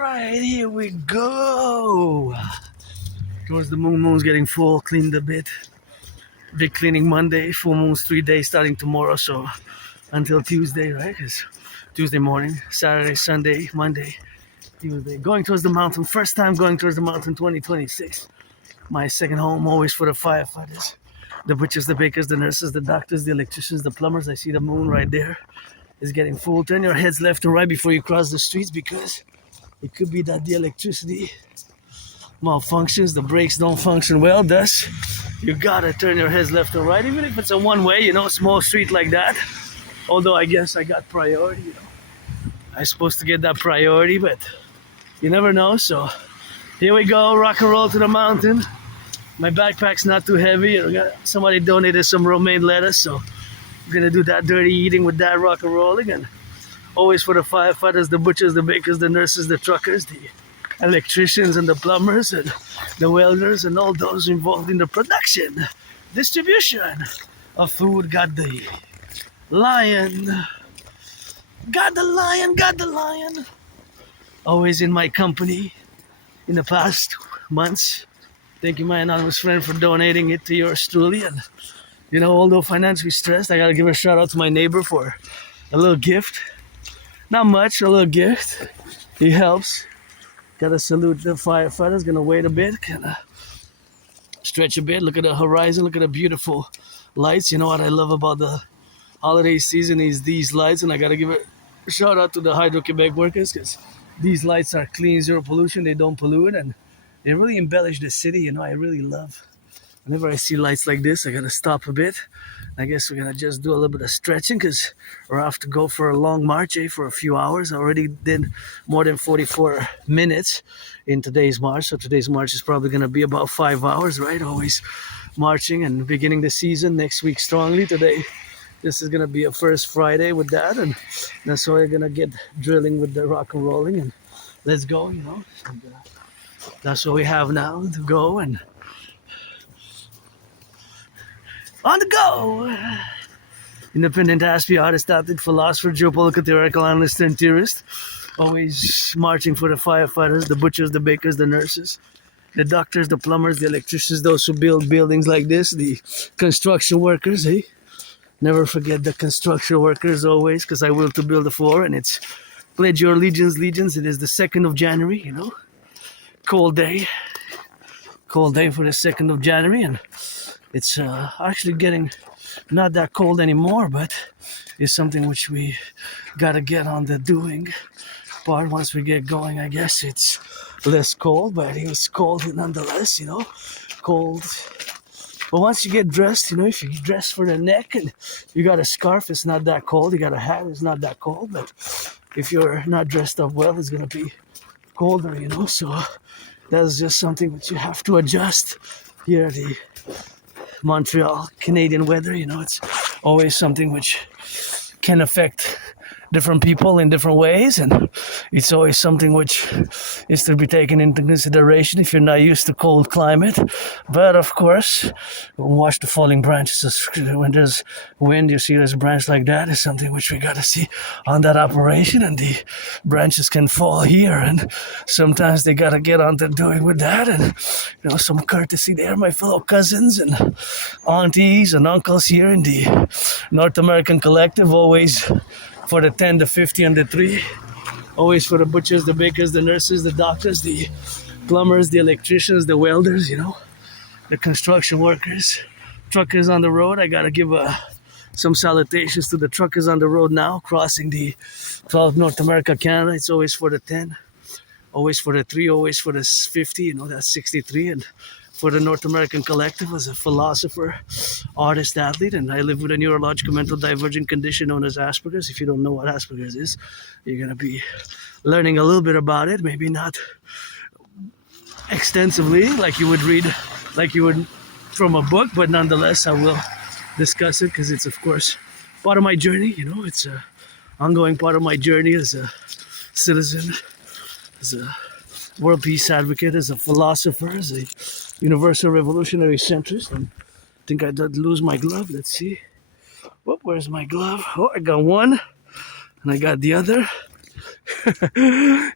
Alright, here we go. Towards the moon's getting full, cleaned a bit. Big cleaning Monday, full moon's 3 days starting tomorrow, so until Tuesday, right? It's Tuesday morning, Saturday, Sunday, Monday, Tuesday. Going towards the mountain, first time going towards the mountain 2026. My second home, always for the firefighters. The butchers, the bakers, the nurses, the doctors, the electricians, the plumbers. I see the moon right there. It's getting full. Turn your heads left and right before you cross the streets because it could be that the electricity malfunctions, the brakes don't function well, thus you gotta turn your heads left and right, even if it's a one-way, you know, small street like that. Although I guess I got priority, you know. I'm supposed to get that priority, but you never know, so here we go, rock and roll to the mountain. My backpack's not too heavy. Somebody donated some romaine lettuce, so I'm gonna do that dirty eating with that rock and rolling. And always for the firefighters, the butchers, the bakers, the nurses, the truckers, the electricians and the plumbers and the welders and all those involved in the production, distribution of food. Got the lion. Got the lion, got the lion. Always in my company in the past months. Thank you, my anonymous friend, for donating it to yours truly. And, you know, although financially stressed, I gotta give a shout out to my neighbor for a little gift. Not much, a little gift. He helps. Gotta salute the firefighters. Gonna wait a bit. Gonna stretch a bit. Look at the horizon. Look at the beautiful lights. You know what I love about the holiday season is these lights. And I gotta give a shout out to the Hydro-Quebec workers because these lights are clean, zero pollution. They don't pollute. And they really embellish the city. You know, I really love. Whenever I see lights like this, I gotta stop a bit. I guess we're gonna just do a little bit of stretching because we're off to go for a long march, for a few hours. I already did more than 44 minutes in today's march. So today's march is probably gonna be about 5 hours, right? Always marching and beginning the season next week strongly. Today, this is gonna be a first Friday with that, and that's why we're gonna get drilling with the rock and rolling, and let's go, you know. And, that's what we have now to go and on the go! Independent Aspiesque artist, athlete, philosopher, geopolitical theoretical analyst, and theorist. Always marching for the firefighters, the butchers, the bakers, the nurses, the doctors, the plumbers, the electricians, those who build buildings like this, the construction workers, eh? Never forget the construction workers always, because I will to build a floor, and it's pledge your allegiance, legions. It is the 2nd of January, you know. Cold day for the 2nd of January, and it's actually getting not that cold anymore, but it's something which we gotta get on the doing part. Once we get going, I guess it's less cold, but it was cold nonetheless, you know, cold. But once you get dressed, you know, if you dress for the neck and you got a scarf, it's not that cold. You got a hat, it's not that cold. But if you're not dressed up well, it's gonna be colder, you know. So that's just something that you have to adjust here. The Montreal Canadian weather, you know, it's always something which can affect different people in different ways, and it's always something which is to be taken into consideration if you're not used to cold climate. But of course, watch the falling branches. When there's wind, you see this branch like that is something which we gotta see on that operation, and the branches can fall here, and sometimes they gotta get on to doing with that. And you know, some courtesy there, my fellow cousins and aunties and uncles here in the North American Collective, always for the 10, the 50, and the 3. Always for the butchers, the bakers, the nurses, the doctors, the plumbers, the electricians, the welders, you know, the construction workers, truckers on the road. I gotta give some salutations to the truckers on the road now, crossing the 12 North America, Canada. It's always for the 10, always for the 3, always for the 50, you know, that's 63. And for the North American Collective as a philosopher, artist, athlete, and I live with a neurological mental divergent condition known as Asperger's. If you don't know what Asperger's is, you're going to be learning a little bit about it, maybe not extensively like you would read, like you would from a book, but nonetheless, I will discuss it because it's, of course, part of my journey. You know, it's an ongoing part of my journey as a citizen, as a world peace advocate, as a philosopher, as a universal revolutionary centrist. And I think I did lose my glove. Let's see. Whoop, where's my glove? Oh, I got one and I got the other.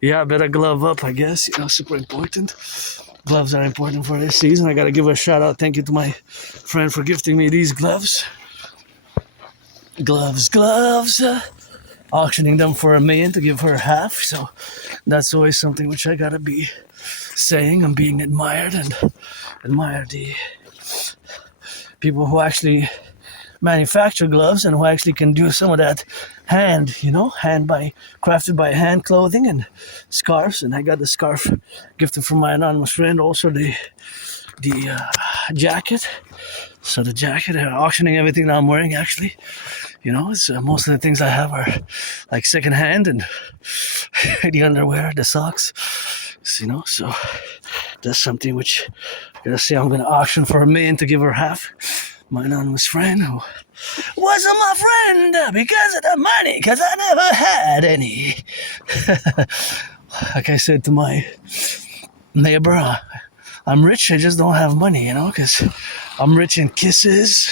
Yeah, better glove up, I guess. Super important. Gloves are important for this season. I gotta give a shout out. Thank you to my friend for gifting me these gloves. Gloves. Auctioning them for $1 million to give her half. So that's always something which I gotta be saying. I'm being admired and admire the people who actually manufacture gloves and who actually can do some of that crafted by hand clothing and scarves. And I got the scarf gifted from my anonymous friend. Also the jacket. So the jacket, auctioning everything that I'm wearing actually. It's most of the things I have are like secondhand, and the underwear, the socks. So that's something which I gotta say I'm gonna auction for $1 million to give her half. My anonymous friend who wasn't my friend because of the money, because I never had any. Like I said to my neighbor, I'm rich, I just don't have money, because I'm rich in kisses,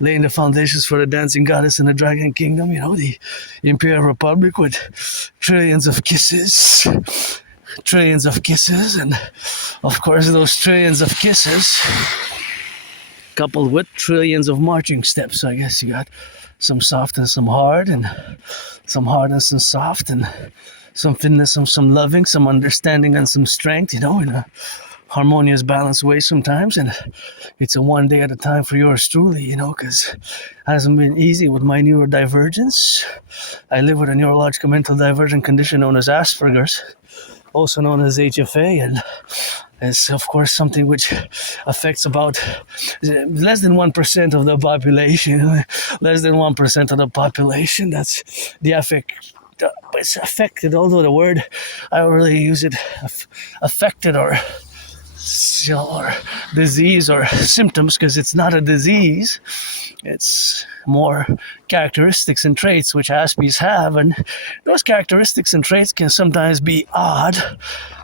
laying the foundations for the dancing goddess in the dragon kingdom, the Imperium Republic with trillions of kisses, and of course those trillions of kisses coupled with trillions of marching steps. So I guess you got some soft and some hard, and some hard and some soft, and some fitness and some loving, some understanding and some strength, in a harmonious, balanced way sometimes. And it's a one day at a time for yours truly, because it hasn't been easy with my neurodivergence. I live with a neurological mental divergent condition known as Asperger's, also known as HFA, and it's of course something which affects about less than 1% of the population. Less than 1% of the population. That's the affect. It's affected, although the word I don't really use it. Affected or disease or symptoms, because it's not a disease. It's more characteristics and traits which Aspies have, and those characteristics and traits can sometimes be odd,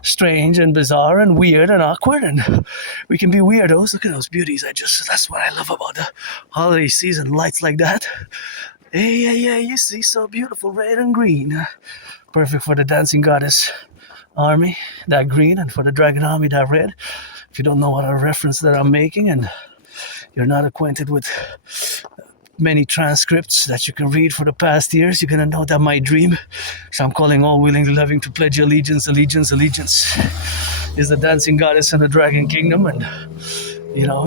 strange and bizarre and weird and awkward, and we can be weirdos. Look at those beauties. That's what I love about the holiday season, lights like that. Hey, you see, so beautiful, red and green. Perfect for the dancing goddess army, that green, and for the dragon army, that red. If you don't know what a reference that I'm making, and you're not acquainted with many transcripts that you can read for the past years, you're gonna know that my dream, so I'm calling all willing and loving to pledge allegiance is the dancing goddess and the dragon kingdom. And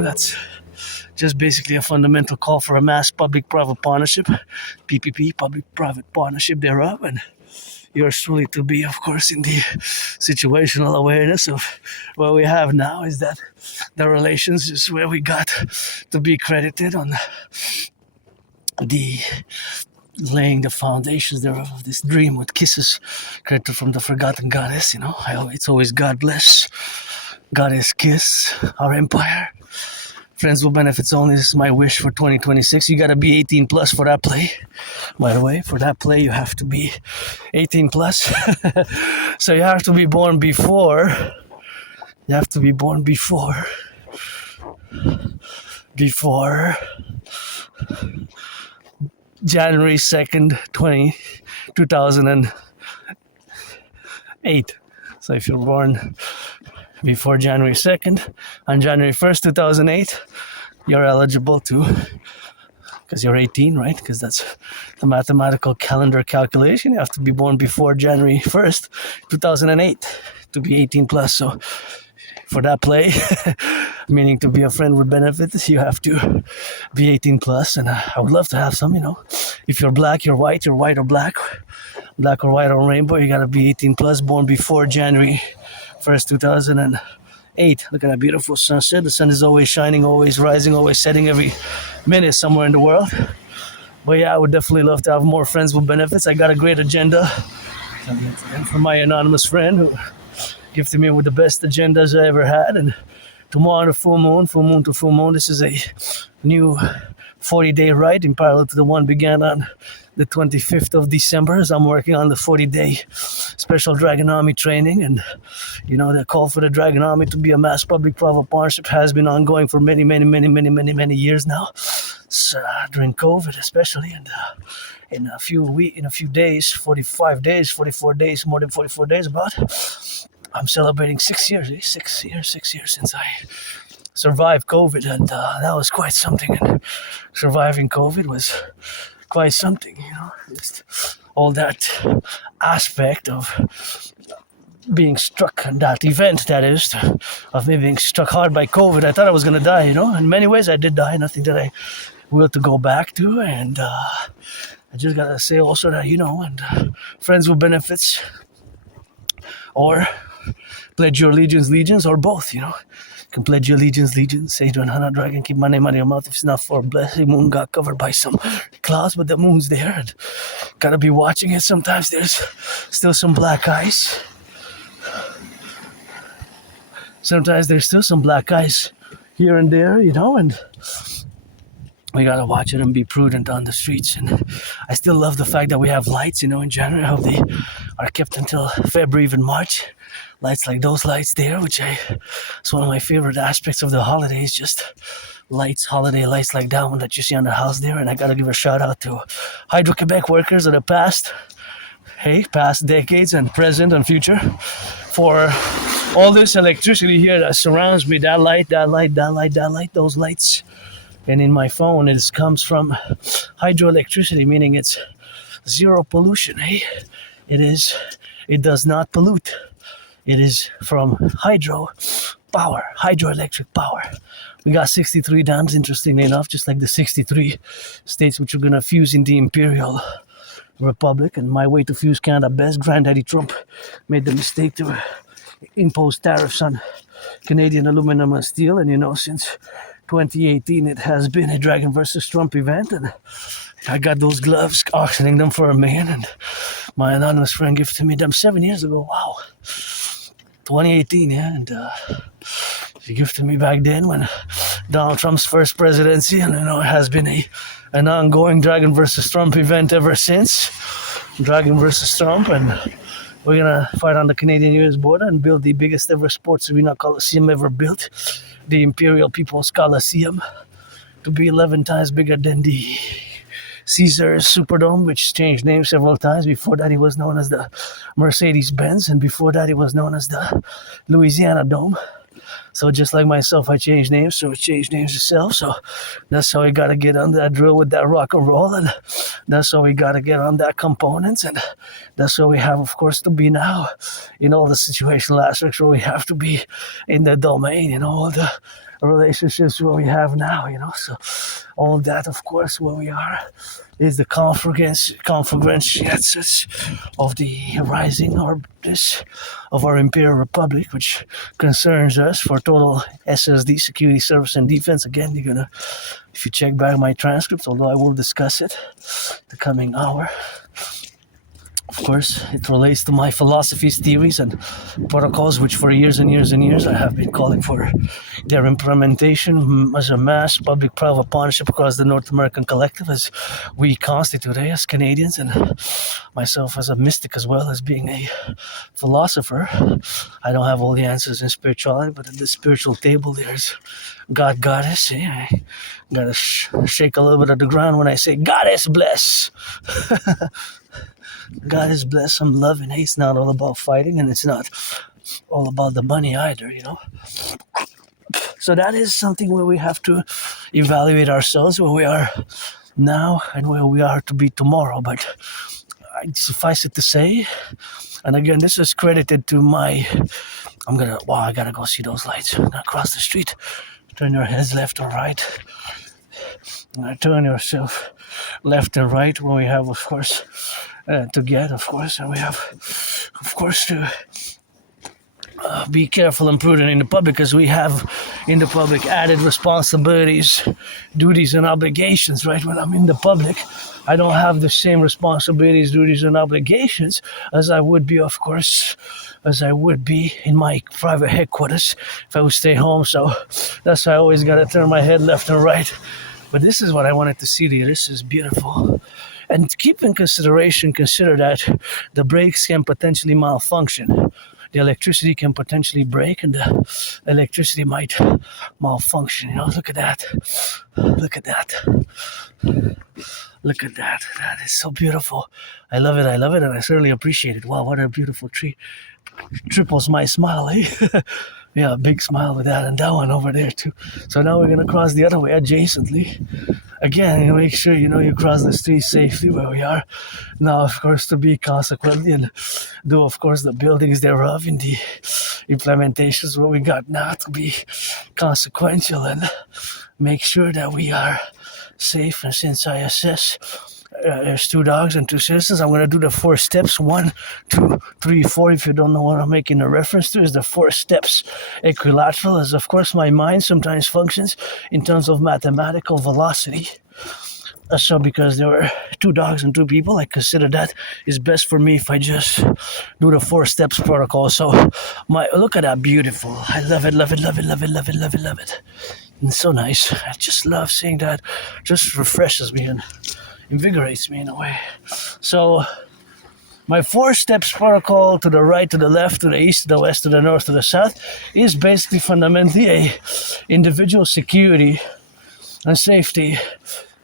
that's just basically a fundamental call for a mass public-private partnership, PPP, public-private partnership thereof. And yours truly to be, of course, in the situational awareness of what we have now is that the relations is where we got to be credited on the laying the foundations thereof of this dream with kisses credited from the forgotten goddess. It's always God bless, goddess kiss our empire. Friends with benefits only. This is my wish for 2026. You gotta be 18 plus for that play. By the way, for that play, you have to be 18 plus. So you have to be born before. Before January 2nd, 2008. So if you're born before January 2nd, on January 1st, 2008, you're eligible to, because you're 18, right? Because that's the mathematical calendar calculation. You have to be born before January 1st, 2008 to be 18 plus. So for that play, meaning to be a friend with benefits, you have to be 18 plus. And I would love to have some, if you're black, you're white or black or white or rainbow, you gotta be 18 plus, born before January 1st, 2008. Look at that beautiful sunset. The sun is always shining, always rising, always setting every minute somewhere in the world. But yeah, I would definitely love to have more friends with benefits. I got a great agenda. And from my anonymous friend who gifted me with the best agendas I ever had. And tomorrow, the full moon to full moon, this is a new 40-day ride in parallel to the one began on the 25th of December, as I'm working on the 40-day special Dragon Army training. And, the call for the Dragon Army to be a mass public-private partnership has been ongoing for many years now. during COVID, especially, and in a few days, 45 days, 44 days, more than 44 days, about. I'm celebrating 6 years, 6 years since I survived COVID, and that was quite something. And surviving COVID was quite something, just all that aspect of being struck, and that event, that is, of me being struck hard by COVID. I thought I was going to die, In many ways, I did die, nothing that I will to go back to, and I just got to say also that, and friends with benefits, or pledge your allegiance, or both, You can pledge your allegiance, say to an Hana dragon, keep my name out of your mouth if it's not for a blessing. Moon got covered by some clouds, but the moon's there, and gotta be watching it. Sometimes there's still some black ice. Sometimes there's still some black ice here and there, and we gotta watch it and be prudent on the streets. And I still love the fact that we have lights, in January. I hope they are kept until February, even March. Lights like those lights there, it's one of my favorite aspects of the holidays, just lights, holiday lights like that one that you see on the house there. And I gotta give a shout out to Hydro-Quebec workers of the past decades and present and future, for all this electricity here that surrounds me, that light, those lights. And in my phone, it comes from hydroelectricity, meaning it's zero pollution, It does not pollute. It is from hydroelectric power. We got 63 dams, interestingly enough, just like the 63 states which are going to fuse in the Imperial Republic. And my way to fuse Canada best, Granddaddy Trump made the mistake to impose tariffs on Canadian aluminum and steel. And since 2018, it has been a Dragon versus Trump event, and I got those gloves, auctioning them for $1 million, and my anonymous friend gifted me them 7 years ago. Wow. 2018, and he gifted me back then when Donald Trump's first presidency, and it has been an ongoing Dragon versus Trump event ever since. Dragon versus Trump, and we're gonna fight on the Canadian-US border and build the biggest ever sports arena coliseum ever built, the Imperial People's Coliseum, to be 11 times bigger than the Caesars Superdome, which changed names several times. Before that, it was known as the Mercedes-Benz, and before that, it was known as the Louisiana Dome. So just like myself, I changed names, so it changed names itself. So that's how we got to get on that drill with that rock and roll, and that's how we got to get on that components, and that's how we have, of course, to be now in all the situational aspects where we have to be in the domain, all the relationships where we have now, so all that, of course, where we are is the confluence of the rising of our Imperial Republic, which concerns us for total SSD, security, service, and defense. Again, if you check back my transcripts, although I will discuss it the coming hour, of course, it relates to my philosophies, theories, and protocols, which for years and years and years I have been calling for their implementation as a mass public-private partnership across the North American Collectif, as we constitute as Canadians, and myself as a mystic as well as being a philosopher. I don't have all the answers in spirituality, but at the spiritual table there's God, Goddess. I gotta shake a little bit of the ground when I say Goddess bless. God is blessed, some love, and it's not all about fighting, and it's not all about the money either, So that is something where we have to evaluate ourselves, where we are now and where we are to be tomorrow. But suffice it to say, and again, this is credited to I gotta go see those lights. I'm gonna cross the street. Turn your heads left or right. Turn yourself left and right when we have, of course, to get, of course, and we have, of course, to be careful and prudent in the public, because we have in the public added responsibilities, duties, and obligations, right? When I'm in the public, I don't have the same responsibilities, duties, and obligations as I would be, of course, in my private headquarters if I would stay home. So that's why I always got to turn my head left and right. But this is what I wanted to see here. This is beautiful. And keep in consider that the brakes can potentially malfunction. the electricity can potentially break and the electricity might malfunction. You know, look at that. Look at that. Look at that. That is so beautiful. I love it. I love it. And I certainly appreciate it. Wow, what a beautiful tree. Triples my smile, eh? Yeah, big smile with that and that one over there too. So now we're gonna cross the other way adjacently. Again, you make sure you cross the street safely where we are. Now, of course, to be consequently and do, of course, the buildings thereof in the implementations what we got now to be consequential and make sure that we are safe. And since I assess there's 2 dogs and 2 citizens, I'm going to do the 4 steps. 1, 2, 3, 4. If you don't know what I'm making a reference to, is the 4 steps. Equilateral, as of course my mind sometimes functions in terms of mathematical velocity. So because there were 2 dogs and 2 people, I consider that is best for me if I just do the 4 steps protocol. So look at that, beautiful. I love it, love it, love it, love it, love it, love it, love it. It's so nice. I just love seeing that. Just refreshes me and invigorates me in a way. So my 4 steps protocol, to the right, to the left, to the east, to the west, to the north, to the south, is basically fundamentally a individual security and safety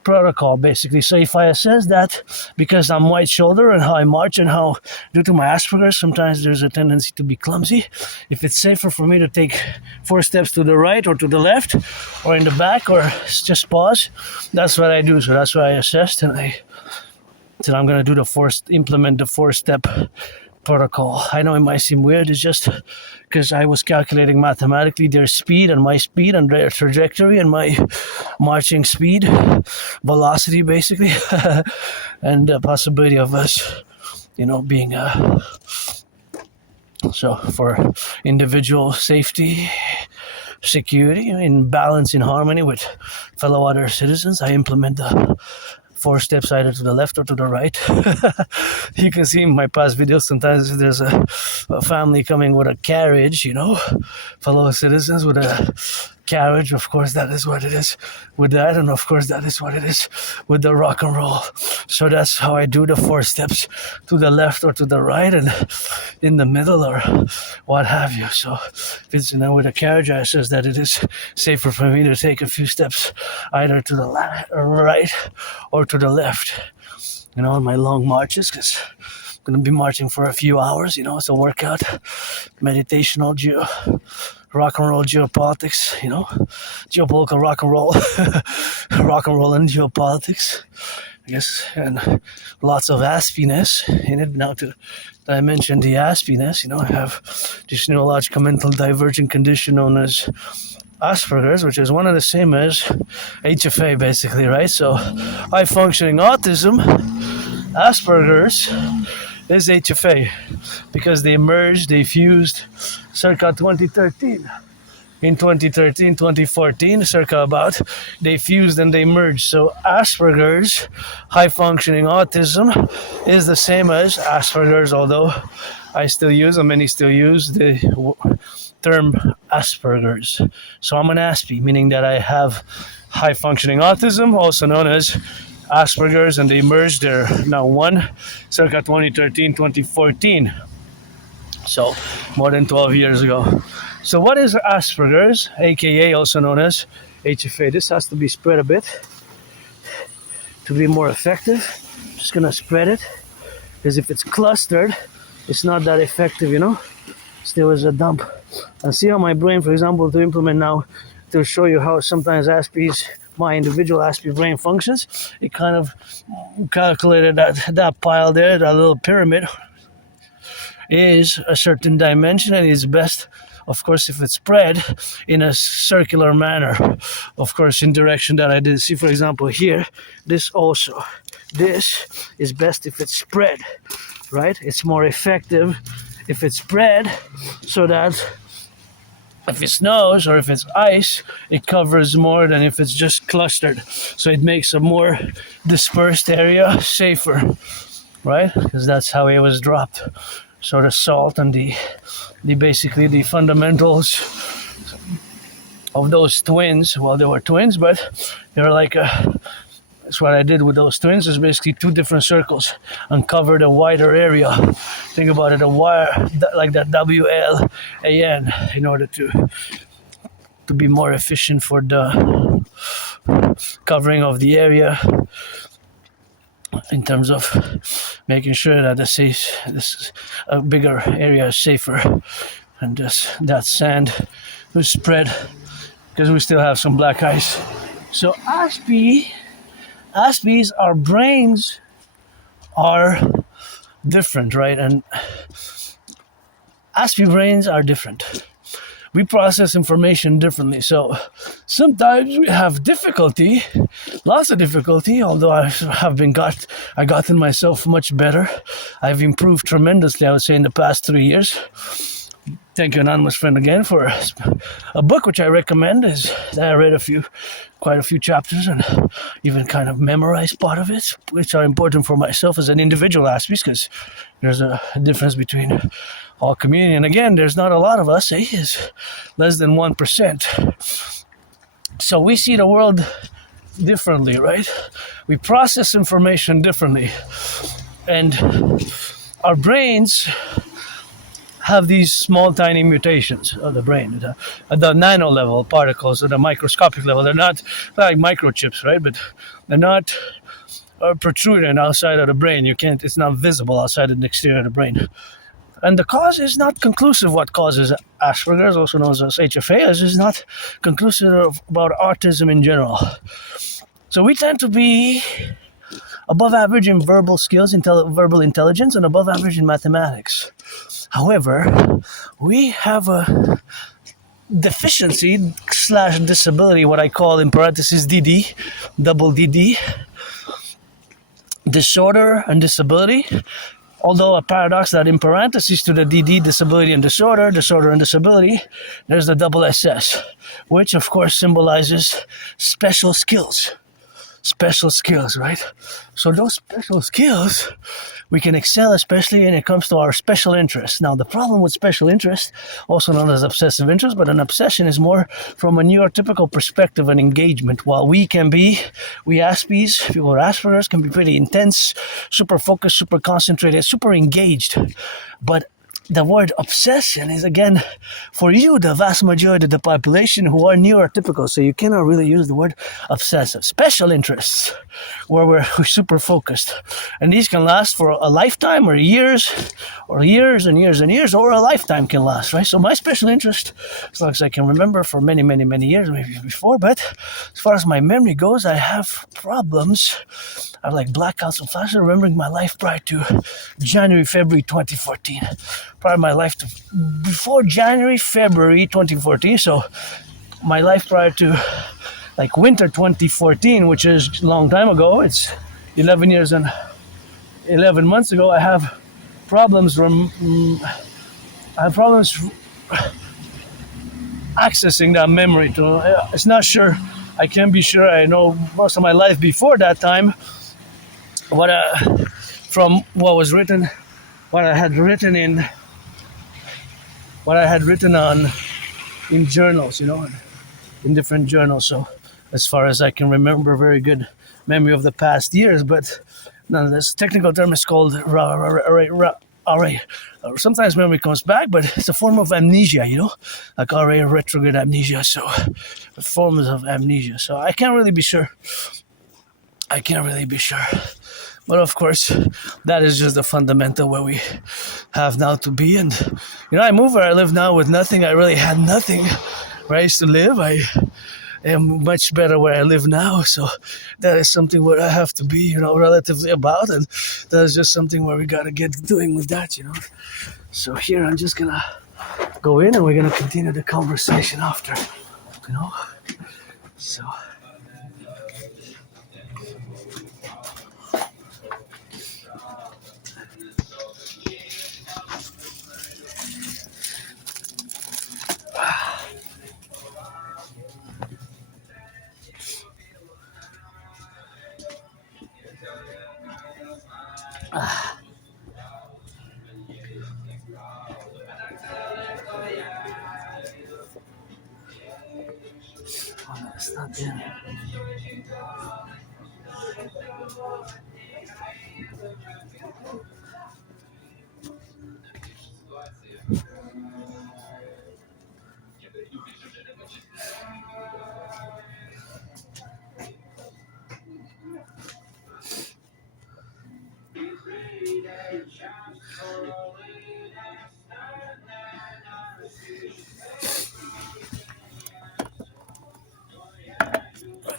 protocol, basically. So if I assess that, because I'm white shoulder and how I march and how, due to my Asperger's, sometimes there's a tendency to be clumsy, if it's safer for me to take 4 steps to the right or to the left or in the back or just pause, that's what I do. So that's what I assessed, and I said I'm going to do implement the 4-step protocol. I know it might seem weird. It's just because I was calculating mathematically their speed and their trajectory and my marching speed, velocity basically, and the possibility of us, being so for individual safety, security, in balance, in harmony with fellow other citizens, I implement the 4 steps either to the left or to the right. You can see in my past videos sometimes there's a family coming with a carriage, fellow citizens with a carriage. Of course, that is what it is with that, and of course that is what it is with the rock and roll. So that's how I do the 4 steps, to the left or to the right and in the middle or what have you. So if it's with a carriage, I assess that it is safer for me to take a few steps either to the right or to the left, on my long marches, because I'm going to be marching for a few hours. It's a workout, meditational rock and roll geopolitics, geopolitical rock and roll, rock and roll and geopolitics, I guess, and lots of aspiness in it. Now I mentioned the aspiness, I have this neurological mental divergent condition known as Asperger's, which is one and the same as HFA, basically, right? So high functioning autism, Asperger's, is HFA, because they fused circa 2013. In 2013, 2014, circa about, they fused and they merged. So Asperger's, high functioning autism, is the same as Asperger's, although I still use, and many still use, the term Asperger's. So I'm an Aspie, meaning that I have high functioning autism, also known as Asperger's, and they merged. They're now one, circa 2013, 2014. So more than 12 years ago. So what is Asperger's, aka also known as HFA? This has to be spread a bit to be more effective. Just gonna spread it, because if it's clustered, it's not that effective, Still is a dump. And see how my brain, for example, to implement now, to show you how sometimes my individual Aspie brain functions, it kind of calculated that pile there, that little pyramid, is a certain dimension, and is best, of course, if it's spread in a circular manner, of course, in direction that I did. See, for example, here, this is best if it's spread, right? It's more effective if it's spread, so that if it snows or if it's ice, it covers more than if it's just clustered. So it makes a more dispersed area safer, right? Because that's how it was dropped. So the salt and the basically the fundamentals of those twins, well, they were twins, but they were like So what I did with those twins is basically two different circles, uncovered a wider area. Think about it, a wire like that WLAN, in order to be more efficient for the covering of the area, in terms of making sure that this a bigger area is safer, and that sand will spread because we still have some black ice. So Aspies, our brains are different, right? And Aspie brains are different. We process information differently. So sometimes we have difficulty, lots of difficulty, although I gotten myself much better. I've improved tremendously, I would say, in the past 3 years. Thank you, anonymous friend, again, for a book which I recommend. Is that I read quite a few chapters, and even kind of memorized part of it, which are important for myself as an individual aspect, because there's a difference between all community. And again, there's not a lot of us, it's less than 1%. So we see the world differently, right? We process information differently. And our brains have these small, tiny mutations of the brain at the nano level particles, at the microscopic level. They're not like microchips, right? But they're not protruding outside of the brain. It's not visible outside of the exterior of the brain. And the cause is not conclusive. What causes Asperger's, also known as HFA, is not conclusive about autism in general. So we tend to be above average in verbal skills, verbal intelligence, and above average in mathematics. However, we have a deficiency / disability, what I call in parentheses dedie, double dedie, disorder and disability. Although a paradox that in parentheses to the DD, disability and disorder and disability, there's the double SS, which of course symbolizes special skills. Special skills, right? So those special skills, we can excel, especially when it comes to our special interests. Now, the problem with special interest, also known as obsessive interest, but an obsession is more from a neurotypical perspective and engagement. While we Aspies, people with Asperger's, can be pretty intense, super focused, super concentrated, super engaged. But the word obsession is, again, for you, the vast majority of the population who are neurotypical, so you cannot really use the word obsessive. Special interests, where we're super focused. And these can last for a lifetime or years and years and years, or a lifetime can last, right? So my special interest, as long as I can remember, for many, many, many years, maybe before, but as far as my memory goes, I have problems. I have like blackouts and flashes, remembering my life prior to January, February 2014. Prior to my life to before January, February 2014. So my life prior to like winter 2014, which is a long time ago. It's 11 years and 11 months ago. I have problems accessing that memory. It's not sure. I can't be sure. I know most of my life before that time. From what was written, what I had written on in journals, in different journals. So as far as I can remember, very good memory of the past years. But nonetheless, technical term is called sometimes memory comes back, but it's a form of amnesia, like RA, retrograde amnesia. So forms of amnesia. So I can't really be sure. But of course, that is just the fundamental where we have now to be. And, I moved where I live now with nothing. I really had nothing where I used to live. I am much better where I live now. So that is something where I have to be, relatively about. And that is just something where we got to get doing with that, So here I'm just going to go in and we're going to continue the conversation after, So... It's not there.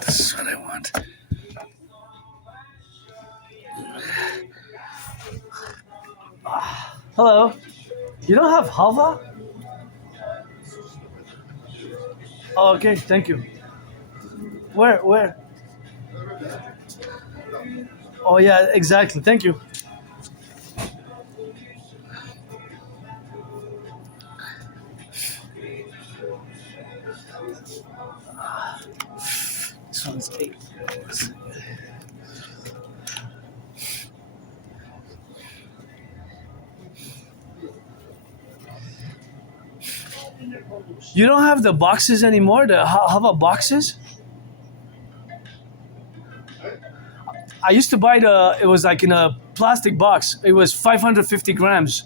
This is what I want. Hello. You don't have halva? Oh, okay, thank you. Where? Where? Oh, yeah, exactly. Thank you. This one's 8. You don't have the boxes anymore? The halva boxes? I used to buy it was like in a plastic box. It was 550 grams.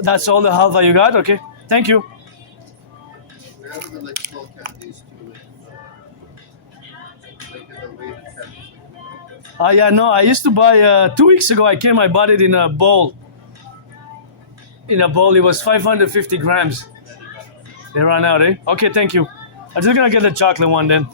That's all the halva you got? Okay. Thank you. We have even like small candies too, like in the weighted candies. Yeah, no, I used to buy, 2 weeks ago, I came, I bought it in a bowl. In a bowl, it was 550 grams. They ran out, eh? Okay, thank you. I'm just gonna get the chocolate one then.